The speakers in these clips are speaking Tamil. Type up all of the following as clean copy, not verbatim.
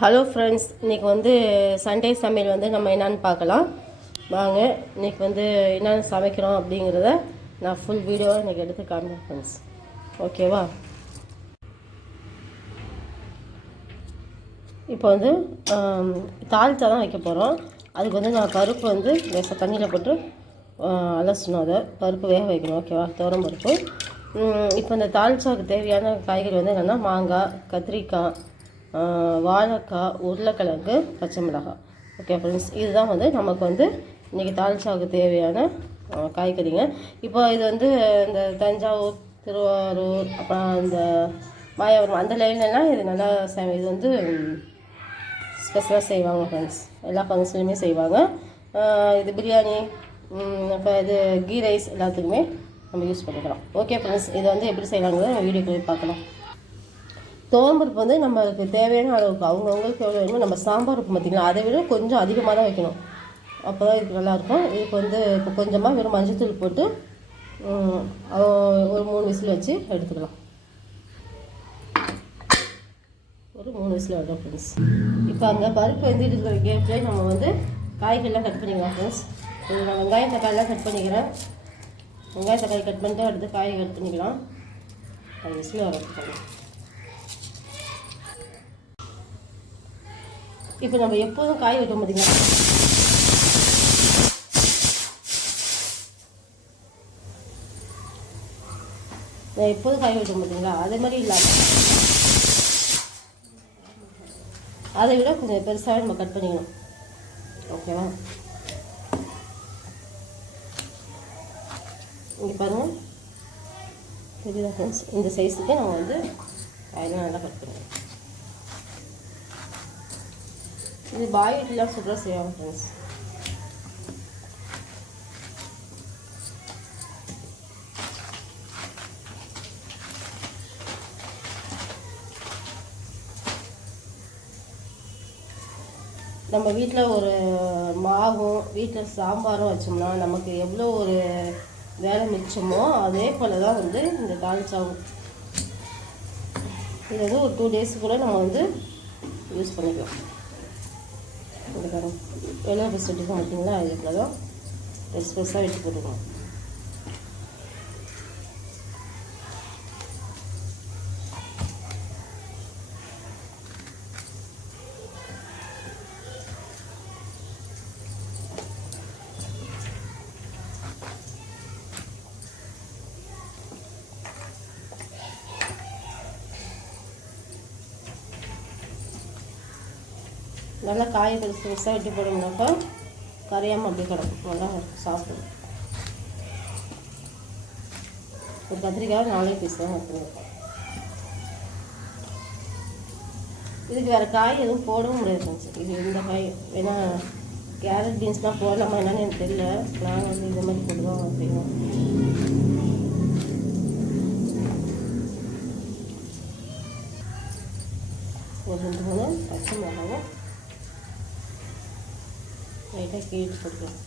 ஹலோ ஃப்ரெண்ட்ஸ், இன்றைக்கி வந்து சண்டே சமையல் வந்து நம்ம என்னான்னு பார்க்கலாம் வாங்க. இன்றைக்கி வந்து என்னென்னு சமைக்கிறோம் அப்படிங்கிறத நான் ஃபுல் வீடியோவாக இன்றைக்கி எடுத்து காமிப்பேன் ஃப்ரெண்ட்ஸ். ஓகேவா? இப்போ வந்து தாளிச்சா தான் வைக்க போகிறோம். அதுக்கு வந்து நான் பருப்பு வந்து லேசாக தண்ணியில் போட்டு அலசணும். அதை பருப்பு வேக வைக்கணும். ஓகேவா? துவரம் பருப்பு. இப்போ இந்த தாளிச்சாவுக்கு தேவையான காய்கறி வந்து என்னென்னா மாங்காய், கத்திரிக்காய், வாழைக்காய், உருளைக்கிழங்கு, பச்சை மிளகாய். ஓகே ஃப்ரெண்ட்ஸ், இதுதான் வந்து நமக்கு வந்து இன்றைக்கி தாளிச்சாவுக்கு தேவையான காய்கறிங்க. இப்போ இது வந்து இந்த தஞ்சாவூர், திருவாரூர், அப்புறம் இந்த மாயாவரம் அந்த லைன்லலாம் இது நல்லா இது வந்து ஸ்பெஷலாக செய்வாங்க ஃப்ரெண்ட்ஸ். எல்லா ஃபங்க்ஷன்லையுமே செய்வாங்க. இது பிரியாணி, இப்போ இது கீ ரைஸ் எல்லாத்துக்குமே நம்ம யூஸ் பண்ணிக்கலாம். ஓகே ஃப்ரெண்ட்ஸ், இதை வந்து எப்படி செய்யலாங்கிறத வீடியோக்கு போய் பார்க்கலாம். துவரம்பருப்பு வந்து நம்மளுக்கு தேவையான அளவுக்கு அவங்கவுங்களுக்கு எவ்வளோ வேணுமோ, நம்ம சாம்பார் இருக்கும் பார்த்திங்களா, அதை விட கொஞ்சம் அதிகமாக தான் வைக்கணும். அப்போ தான் இதுக்கு நல்லாயிருக்கும். இதுக்கு வந்து இப்போ கொஞ்சமாக வெறும் மஞ்சள்தூள் போட்டு ஒரு 3 விசில் வச்சு எடுத்துக்கலாம். ஒரு 3 விசில் வரும் ஃப்ரெண்ட்ஸ். இப்போ அங்கே பருப்பு வெந்துட்டு இருக்கிற கேப்லேயே நம்ம வந்து காய்கறிலாம் கட் பண்ணிக்கலாம் ஃப்ரெண்ட்ஸ். நான் வெங்காயம் தக்காளிலாம் கட் பண்ணிக்கிறேன். வெங்காயம் தக்காளி கட் பண்ணிட்டு அடுத்து காய் கட் பண்ணிக்கலாம். 5 விசில் வரணும். இப்போ நம்ம எப்போதும் காய் வைக்க முடியுங்களா, நான் எப்போதும் காய் வைக்க முடியுங்களா, அதே மாதிரி இல்லாமல் அதை விட கொஞ்சம் பெருசாகவே நம்ம கட் பண்ணிக்கணும். ஓகேவா? இங்கே பாருங்கள், தெரியுதா ஃப்ரெண்ட்ஸ்? இந்த சைஸுக்கு நம்ம வந்து காயெல்லாம் நல்லா கட் பண்ணுவோம். இது பாய் வீட்டிலாம் சூப்பராக செய்வாங்க ஃப்ரெண்ட்ஸ். நம்ம வீட்டில் ஒரு மாவும் வீட்டில் சாம்பாரும் வச்சோம்னா நமக்கு எவ்வளோ ஒரு வேலை மிச்சமோ அதே போல் தான் வந்து இந்த தாளிச்சாவும். இது வந்து ஒரு 2 டேஸ் கூட நம்ம வந்து யூஸ் பண்ணிக்கலாம். எவ்வளோ பீஸ் வெட்டிக்கணும் பார்த்தீங்களா, இதுக்குள்ள தான் பெருசாக வெட்டி போட்டுக்கணும். நல்லா காயை பெருசாக வெட்டி போடணும்னாக்கா கரையாமல் அப்படியே கிடக்கும், நல்லா சாப்பிடும். ஒரு கத்திரிக்காய் 4 பீஸ் தான் வைக்கணும். இதுக்கு வேறு காய் எதுவும் போடவும் முடியாது ஃப்ரெண்ட்ஸ். இது இந்த காய் ஏன்னா கேரட் பீன்ஸ்லாம் போடலாமா என்னன்னு எனக்கு தெரியல. நான் வந்து இந்த மாதிரி போடுவோம் அப்படிங்க. ஒரு 2-3 பச்சை மிளகாவும் லைட்டாக கீழே போட்டுக்கலாம்.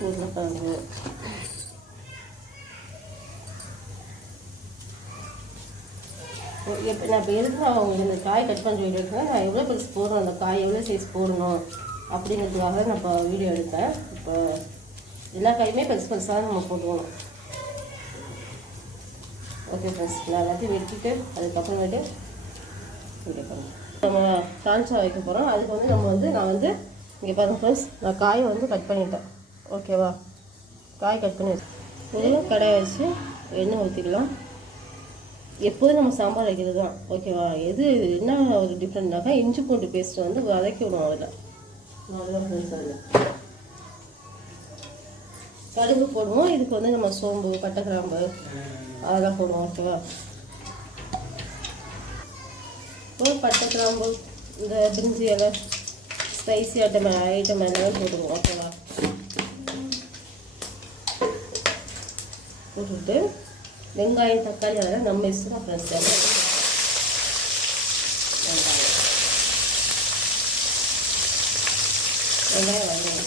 உருளைக்கிழங்கு, நான் இப்போ எதுக்கு அவங்க இந்த காய் கட் பண்ண வீடியோ எடுத்தேன். நான் எவ்வளோ பெருசு போடணும், அந்த காய் எவ்வளோ சைஸ் போடணும் அப்படிங்கிறதுக்காக நான் இப்போ வீடியோ எடுத்தேன். இப்போ எல்லா காயுமே பெருசாக நம்ம போடுவோம். ஓகே ஃப்ரெண்ட்ஸ், நான் எல்லாத்தையும் வெட்டிட்டு அதுக்கப்புறமேட்டு நம்ம தாளிச்சா வைக்க போகிறோம். அதுக்கு வந்து நான் வந்து இங்கே பாருங்கள் ஃப்ரெண்ட்ஸ், நான் காயை வந்து கட் பண்ணிட்டேன். ஓகேவா? காய் கட் பண்ணி இதில் கடாயை வச்சு எண்ணெய் ஊற்றிக்கலாம். எப்போதும் நம்ம சாம்பார் வைக்கிறது தான். ஓகேவா? எது என்ன ஒரு டிஃப்ரெண்ட்னாக்கா இஞ்சி பூண்டு பேஸ்ட்டை வந்து வதக்கி விடும். அதில் ஃப்ரெண்ட்ஸ் அதில் கடுகு போடுவோம். இதுக்கு வந்து நம்ம சோம்பு, பட்டை, கிராம்பு அதெல்லாம் போடுவோம். ஓகேவா? பட்டை, கிராம்பு, இந்த பிரிஞ்சி இலை, ஸ்பைசி ஐட்டம் எல்லாமே போட்டுருவோம். ஓகேவா? போட்டுட்டு வெங்காயம், தக்காளி அதெல்லாம் நம்ம இஷ்டம் ஃப்ரெண்ட்ஸ். வெங்காயம் வாங்குவோம்.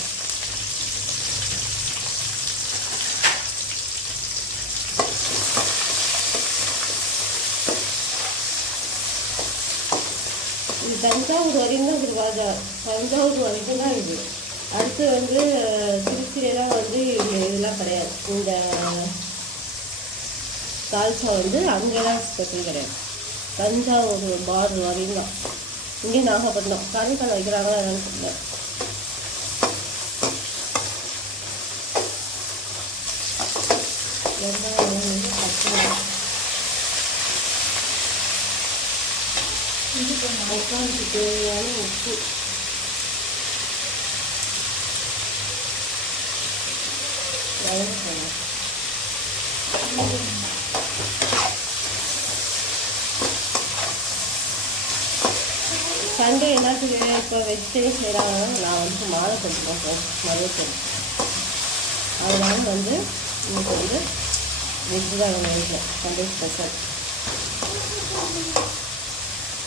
தஞ்சாவூர் வரைக்கும் தான் இது பாஜார், தஞ்சாவூர் வரைக்கும் தான் இது. அடுத்து வந்து திருச்சியிலாம் வந்து இதெல்லாம் கிடையாது. இந்த தால்ச்சா வந்து அங்கெல்லாம் ஸ்பெஷல் கிடையாது. தஞ்சாவூர் பார்டர் வரையும் தான். இங்கே நாகப்பட்டினம் காரைக்கால் வைக்கிறாங்களா என்னன்னு தெரியல. உட்காந்துக்கு தேவையான உப்பு, சண்டே எல்லாத்துக்கு இப்போ வெஜிடேரியன் செய்கிறாங்க. நான் வந்து மாலை செஞ்சுருக்கேன் மருவத்தூர். அதனால வந்து இன்னைக்கு வந்து வெஜ்ஜு தான் எங்கள் வீட்டில் சண்டே ஸ்பெஷல்.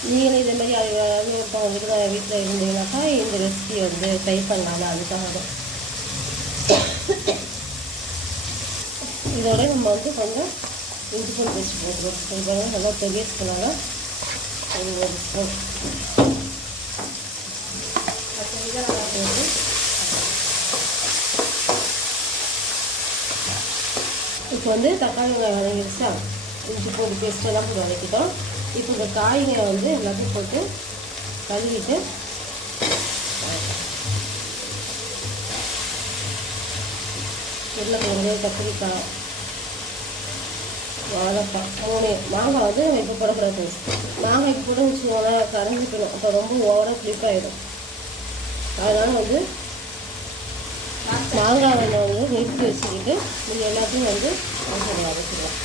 நீங்களும் இதேமாதிரி யாராவது ஒருத்தவங்க வீட்டில் இருந்தீங்கன்னாக்கா இந்த ரெசிபி வந்து ட்ரை பண்ணலாம். அதுக்காக தான். இதோட நம்ம வந்து கொஞ்சம் இஞ்சி பூண்டு பேஸ்ட் போட்டுருவோம். நல்லா பெரிய ஸ்பூனாக ஒரு ஸ்பூன் போட்டு இப்போ வந்து தக்காளி வதங்கிடுச்சா, இஞ்சி பூண்டு பேஸ்ட் எல்லாம் போட்டு வதக்கிட்டோம். இப்போ இந்த காய்களை வந்து எல்லாத்தையும் போட்டு கழுவிட்டு உருளைக்கிழங்கு, கத்திரிக்காய், வாழைக்காய், 3 மாங்காய் வந்து நம்ம இப்போ போடக்கூடாது. மாங்காய் இப்போ கூட வச்சுக்கோங்களேன் கரைஞ்சிக்கணும், அப்போ ரொம்ப ஓவராக ஃப்ளிப் ஆகிடும். அதனால் வந்து மாங்காய் வந்து நிறுத்தி வச்சுக்கிட்டு நீங்கள் எல்லாத்தையும் வந்து வதக்கிடலாம்.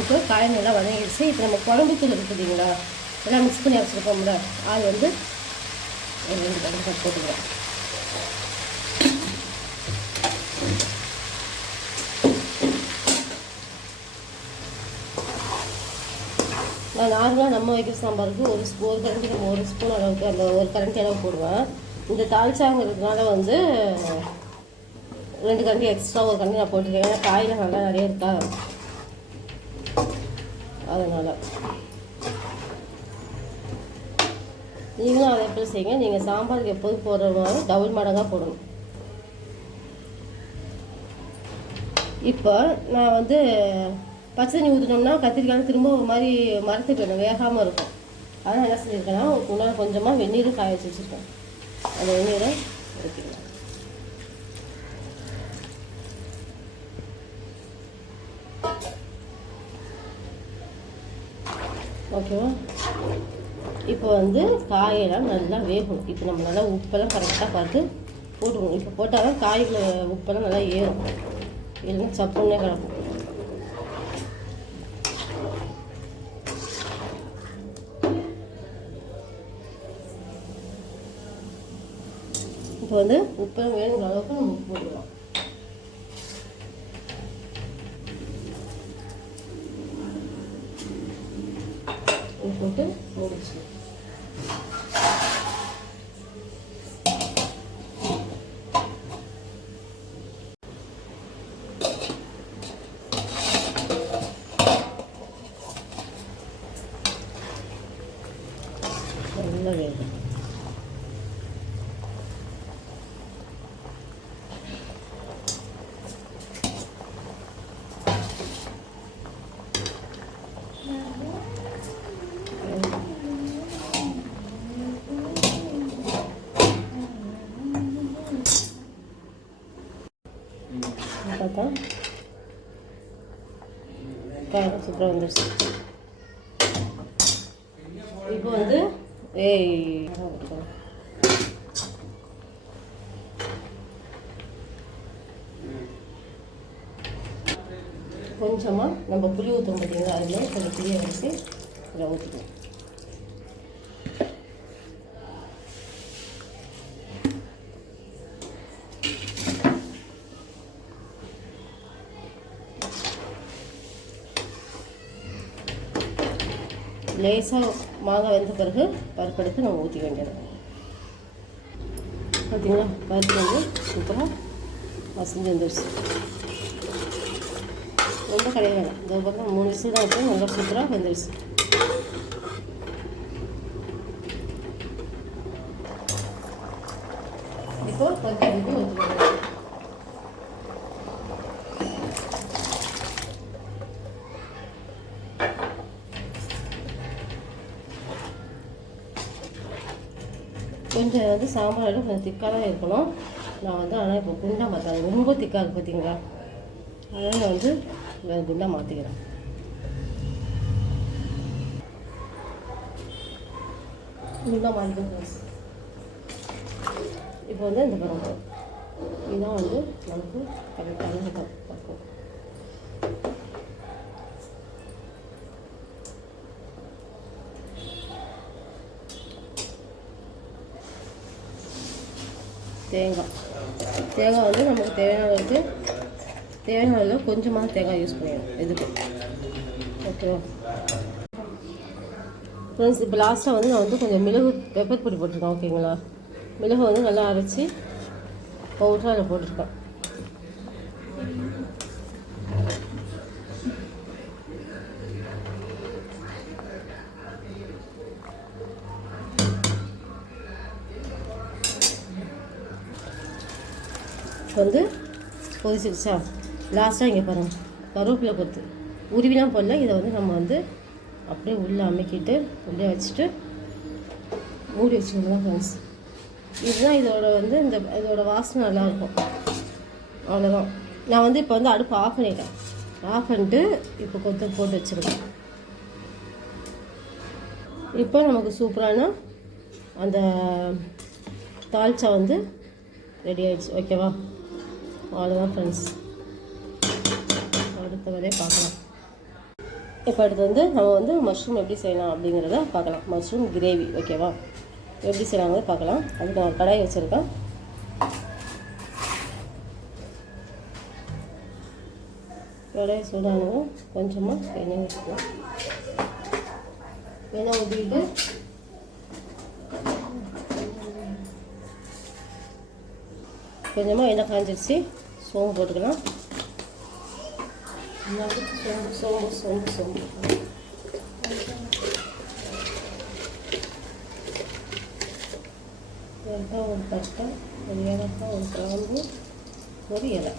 இப்போ காய் நல்லா வதங்கிடுச்சு. இப்போ நம்ம குழம்புத்தூள் இருக்குதுங்களா, எல்லாம் மிக்ஸ் பண்ணி வச்சுருக்கோம்ல, அது வந்து 2 கட்டு போட்டுக்கிறேன். நான் நார்மலாக நம்ம வைக்கிற சாம்பாருக்கு ஒரு கரண்டி நம்ம 1 ஸ்பூன் அளவுக்கு அந்த 1 கரண்டி அளவு போடுவேன். இந்த தால்ச்சாங்கிறதுனால வந்து 2 கரண்டி எக்ஸ்ட்ரா 1 கரண்டி நான் போட்டுருக்கேன். ஏன்னா காயில் நல்லா நிறைய இருக்கா, அதனால் நீங்களும் அதை எப்படி செய்யுங்க. நீங்கள் சாம்பாருக்கு எப்போதும் போடுற மாதிரி டபுள் மடங்காக போடணும். இப்போ நான் வந்து பச்சை தண்ணி ஊற்றினோம்னா கத்திரிக்காய் திரும்ப ஒரு மாதிரி மரத்து போயிடும், வேகாமல் இருக்கும். அதனால் என்ன செஞ்சுருக்கேன்னா முன்னால் கொஞ்சமாக வெந்நீரும் காய வச்சு வச்சுருக்கேன். அந்த வெந்நீரை ஊற்றிக்கலாம். ஓகேவா? இப்போ வந்து காயெல்லாம் நல்லா வேகணும். இப்போ நம்ம நல்லா உப்பெல்லாம் கரெக்டாக பார்த்து போட்டுக்கணும். இப்போ போட்டால் தான் காய்களை உப்பெல்லாம் நல்லா ஏறும், இல்லைன்னா சப்புன்னே கிடக்கும். இப்போ வந்து உப்பெல்லாம் வேணுங்கிற அளவுக்கு நம்ம உப்பு போட்டுக்கலாம். போட்டு முடிச்சு நல்லா வேணும். பார்த்தா காரம் சூப்பராக வந்துடுச்சு. இப்போ வந்து கொஞ்சமாக நம்ம புளி ஊற்றும் பார்த்தீங்களா, அது மாதிரி கொஞ்சம் புளியை வச்சு இதில் ஊற்றிக்கணும். லேசாக மாங்காய் வெந்த பிறகு பருப்பு எடுத்து நம்ம ஊற்றிக்க வேண்டியது. பார்த்தீங்களா, பருப்பு வந்து சூப்பராக மசிஞ்சு வந்துடுச்சு. ரொம்ப கிடையாது வேணாம். இந்த பக்கம் 3 விசில் தான் வச்சு நல்லா சூப்பராக வந்துடுச்சு. இப்போ பருப்பு ஊற்றுவாங்க. கொஞ்சம் வந்து சாம்பார் கொஞ்சம் திக்காக தான் இருக்கணும். நான் வந்து ஆனால் இப்போ குண்டாக மாற்றாங்க, ரொம்ப திக்காக இருக்குது பார்த்தீங்களா, அதனால் நான் வந்து குண்டாக மாற்றிக்கிறேன். குண்டாக மாற்றிக்கிறேன். இப்போ வந்து இந்த பருப்பு இதுதான் வந்து நமக்கு கரெக்டான பருப்பு. தேங்காய் வந்து நமக்கு தேவையான அளவு கொஞ்சமாக தேங்காய் யூஸ் பண்ணிடணும் இதுக்கு. ஓகேவா ஃப்ரெண்ட்ஸ், இப்போ லாஸ்ட்டாக வந்து நான் வந்து கொஞ்சம் மிளகு பெப்பர் பொடி போட்டிருக்கேன். ஓகேங்களா, மிளகு வந்து நல்லா அரைச்சி பவுடராக அதில் போட்டிருக்கேன். வந்து கொதிச்சிருச்சா, லாஸ்ட்டாக இங்கே பாருங்கள் கருவேப்பிலை கொத்து உருவிலாம் போடல. இதை வந்து நம்ம வந்து அப்படியே உள்ளே அமைக்கிட்டு உள்ளே வச்சுட்டு மூடி வச்சுக்கணும் ஃப்ரெண்ட்ஸ். இதுதான் இதோட வாசனை நல்லாயிருக்கும். அவ்வளோதான். நான் வந்து இப்போ வந்து அடுப்பு ஆஃப் பண்ணிட்டேன். ஆஃப் பண்ணிட்டு இப்போ கொத்து போட்டு வச்சுருக்கேன். இப்போ நமக்கு சூப்பரான அந்த தால்ச்சா வந்து ரெடி ஆகிடுச்சு. ஓகேவா, அவ்வளோதான் ஃப்ரெண்ட்ஸ். அடுத்த வேலையை பார்க்கலாம். இப்போ அடுத்து வந்து நம்ம வந்து மஷ்ரூம் எப்படி செய்யலாம் அப்படிங்கிறத பார்க்கலாம். Mushroom gravy. ஓகேவா, எப்படி செய்யலாங்கிறத பார்க்கலாம். அதுக்கு நான் கடாய் வச்சுருக்கேன். கடாய் சூடானது கொஞ்சமாக எண்ணெய் வச்சுக்கலாம். எண்ணெய் ஊற்றிக்கிட்டு கொஞ்சமாக எண்ணெய் காஞ்சிருச்சு. சோம்பு போட்டுக்கலாம். சோம்பு ஒரு பட்டை, ஒரு ஏலக்காய், ஒரு கிராம்பு, ஒரு இலை.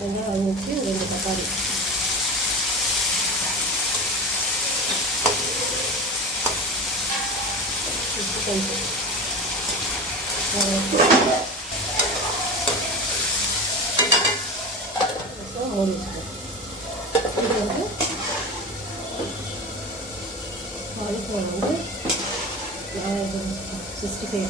வெங்காயம் வச்சு 2 தக்காளி, மூடி வச்சுக்கோங்க. இது வந்து காலிஃப்ளவர் வந்து 65.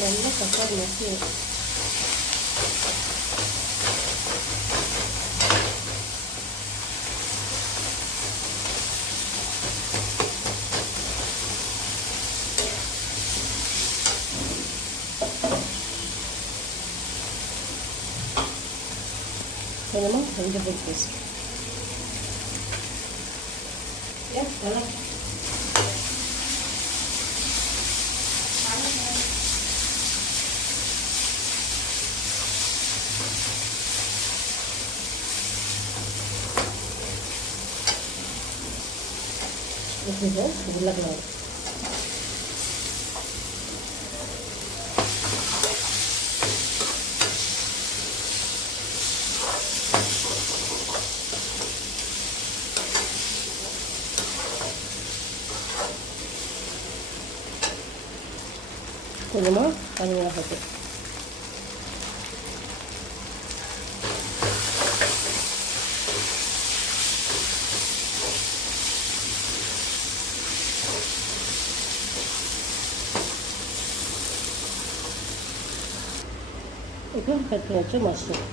நல்லா தக்காளி வச்சு கொஞ்சமாக கொஞ்சம் போட்டு பேஸ்ட் நல்லா உருளைக்கிழங்கு கொஞ்சமாக தனி மிளகாய். இப்போ கட் பண்ணி வச்ச மஷ்ரூம்.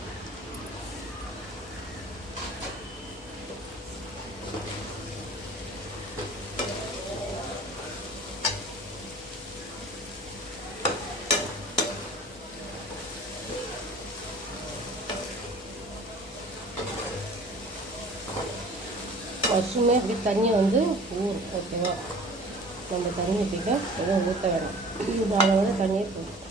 மஷ்ரூமே அப்படி தண்ணியை வந்து ஓகேவா, நம்ம தண்ணி ஊற்றிக்க எதுவும் ஊற்ற வேணாம். இது அதை வந்து தண்ணியே போடும்.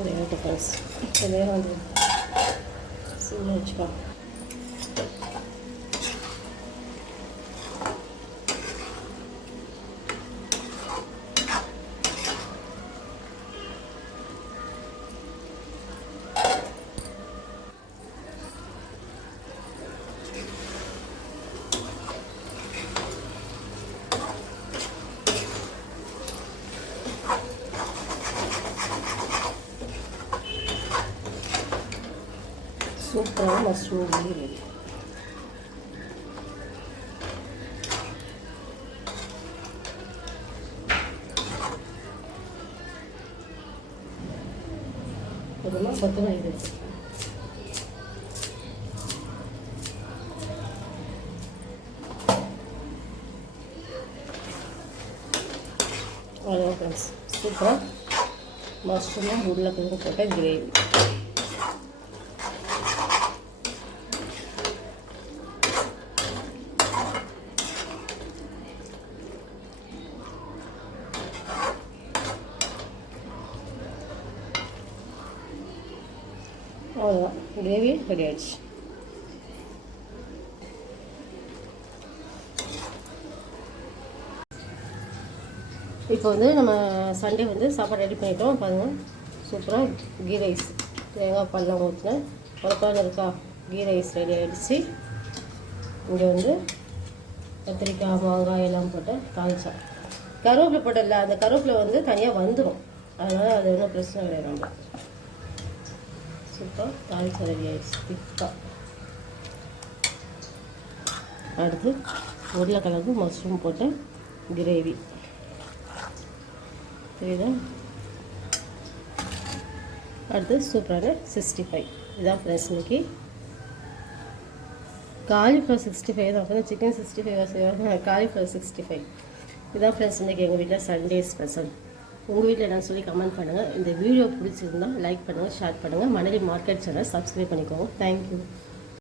ஒரு 8 ஃப்ரெண்ட்ஸ் வேக வந்து சிம்மில் வச்சுக்கோ. சூப்பரான மஷ்ரூம் ரெடி. கொஞ்சமாக கொத்தமல்லி இருக்கு. அவ்வளோதான் ஃப்ரெண்ட்ஸ், சூப்பராக மஷ்ரூமும் உருளைக்கிழங்கு போட்ட கிரேவி. அவ்வளோதான், கிரேவி ரெடி ஆயிடுச்சு. இப்போ வந்து நம்ம சண்டே வந்து சாப்பாடு ரெடி பண்ணிட்டோம். பாருங்கள், சூப்பராக கீ ரைஸ் தேங்காய் பால்லாம் ஊற்றினேன். உடப்பான இருக்கா, கீ ரைஸ் ரெடி ஆகிடுச்சு. இங்கே வந்து கத்திரிக்காய் மாங்காய் எல்லாம் போட்டு தாளிச்சா, கருவேப்பிலை போட்டல, அந்த கருவேப்பிலை வந்து தனியாக வந்துடும், அதனால் அது ஒன்றும் பிரச்சனை கிடையாது. நம்ம சூப்பர் தாளிச்சா ரெடி ஆகிடுச்சு திக்காக. அடுத்து உருளைக்கிழங்கு மஷ்ரூம் போட்டு கிரேவி தெரியுதா. அடுத்து சூப்பரான 65. இதான் ஃப்ரெண்ட்ஸ் இன்னைக்கு காலிஃப்ளவர் 65 தான். அப்புறம் சிக்கன் 65 செய்வாங்க, காலிஃப்ளவர் 65. இதான் ஃப்ரெண்ட்ஸ் இன்றைக்கி எங்கள் வீட்டில் சண்டே ஸ்பெஷல். உங்கள் வீட்டில் என்னன்னு சொல்லி கமெண்ட் பண்ணுங்கள். இந்த வீடியோ பிடிச்சிருந்தால் லைக் பண்ணுங்கள், ஷேர் பண்ணுங்கள். மணலி மார்க்கெட் சேனல் சப்ஸ்கிரைப் பண்ணிக்கோங்க. தேங்க்யூ.